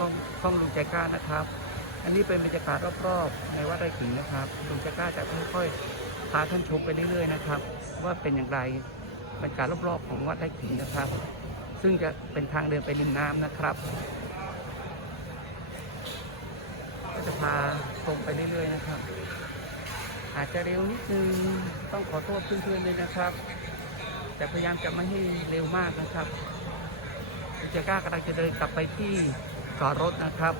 ลองช่องลุงใจกล้านะครับ อันนี้เป็นบรรยากาศรอบๆในวัดไร่ขิงนะครับลุงใจกล้าจะค่อยๆพาท่านชมไปเรื่อยๆนะครับ ว่าเป็นอย่างไรบรรยากาศรอบๆของวัดไร่ขิงนะครับ ซึ่งจะเป็นทางเดินไปริมน้ำนะครับ ก็จะพาชมไปเรื่อยๆนะครับ อาจจะเร็วนิดนึงต้องขอโทษเพื่อนๆด้วยนะครับ แต่พยายามจะไม่ให้เร็วมากนะครับเจก้ากำลังจะเดินกลับไปที่ จอดรถนะครับ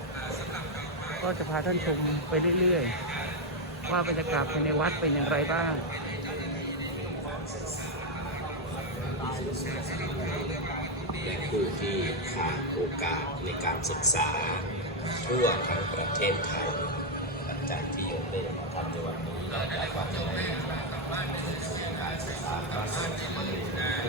ก็จะพาท่านชมไปเรื่อยๆ ว่าบรรยากาศภายในวัดเป็นอย่างไรบ้างและผู้ที่ขาดโอกาสในการศึกษาทั่วทั้งประเทศไทยหลังจากที่โยมได้มาทำในวันนี้เราได้ความจะได้การศึกษาการศึกษา เ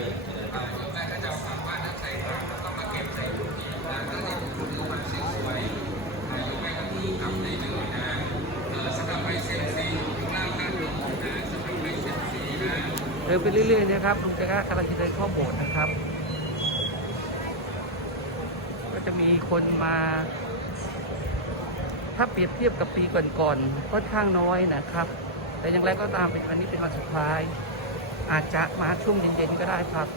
ดินไปเรื่อยๆนะครับลุงจก้ากำลังจะเดินเข้าโบสถ์นะครับ ก็จะมีคนมา ถ้าเปรียบเทียบกับปีก่อนๆค่อนข้างน้อยนะครับ แต่อย่างไรก็ตามเป็นวันนี้เป็นวันสุดท้าย อาจจะมาช่วงเย็นๆก็ได้ครับ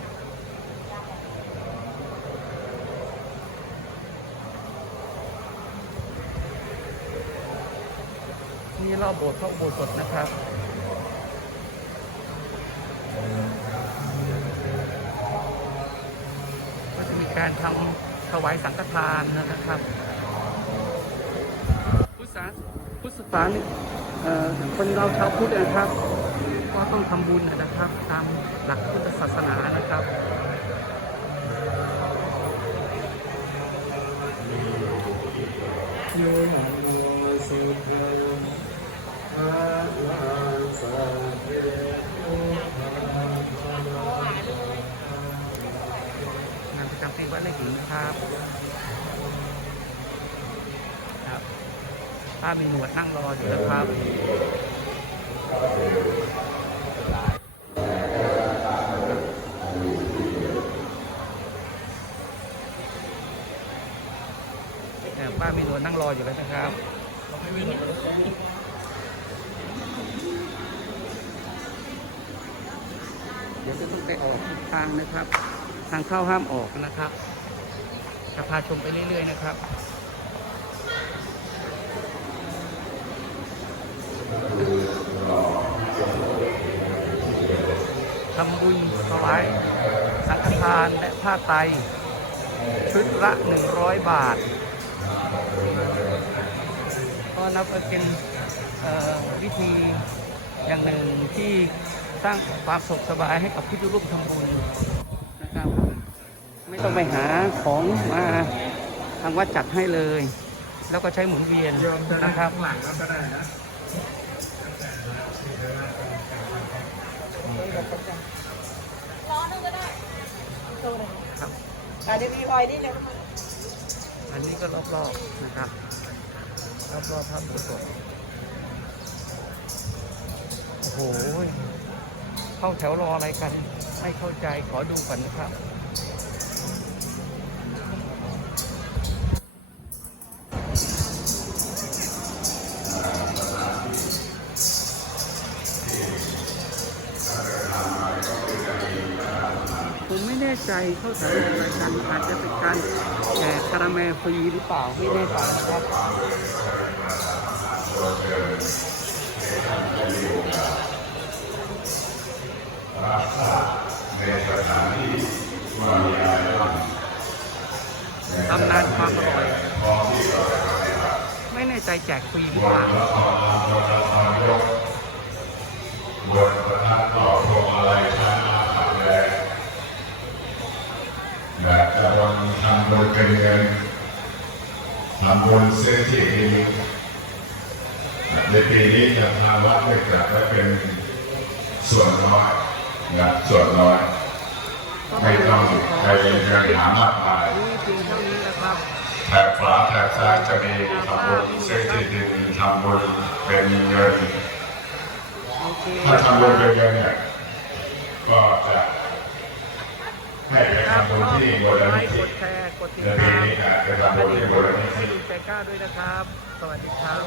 นี่รอบโบสถ์พระอุโบสถนะครับ ก็จะมีการทำถวายสังฆทานนะครับ พุทธศาสพุทธศาสนาคนเราชาวพุทธนะครับ ก็ต้องทำบุญนะครับ ตามหลักพุทธศาสนานะครับโจำปีวัดไร่ขิงนะครับครับป้ามีหนวดนั่งรออยู่นะครับป้ามีหนวดนั่งรออยู่แล้วนะครับเดี๋ยวจะต้องไปออกทางนะครับ ทางเข้าห้ามออกนะครับ จะพาชมไปเรื่อยๆนะครับทำบุญถวายสังฆทานและผ้าไตรชุดละ 100 บาท ก็นับเป็นวิธีอย่างหนึ่งที่สร้างความสุขสบายให้กับผู้ที่ร่วมทำบุญ ต้องไปหาของมาทางวัดจัดให้เลย แล้วก็ใช้หมุนเวียนนะครับหลังก็ได้นะร้อนนึงก็ได้ครับอะมีรอยนิดนึงอันนี้ก็รอบๆนะครับรอบๆพระอุโบสถโอ้โหเข้าแถวรออะไรกัน ไม่เข้าใจขอดูก่อนนะครับ น่ใจเข้าแถวรออะไรกันอาจจะเป็นการแจกคาราเมลฟรีหรือเปล่าไม่แน่ใจนะครับตำนานความอร่อยไม่แน่ใจแจกฟรีหรือเปล่าบนประทับต่อพวงอะไรท่านอาภาแดง อยากจะลองทำบุญเป็นเงินทำบุญซื้อที่ดินในปีนี้จะทำวัดไม่จัดไว้เป็นส่วนน้อยนะส่วนน้อยไม่ต้องไปเงินหามากมายนี่เพียงเท่าแถบขวาแถบซ้ายจะมีทำบุญซื้อที่ดินทำบุญเป็นเงินถ้าทำบุญเป็นเงินเนี่ยก็จะ ให้ไปครับทำบุญก็ที่กมูดลไลนิค์ธิกดแชร์กดติดในปีตามนี้จะไปทำบุญที่มูลนิธิให้ดูใจกล้าด้วยนะครับ สวัสดีครับ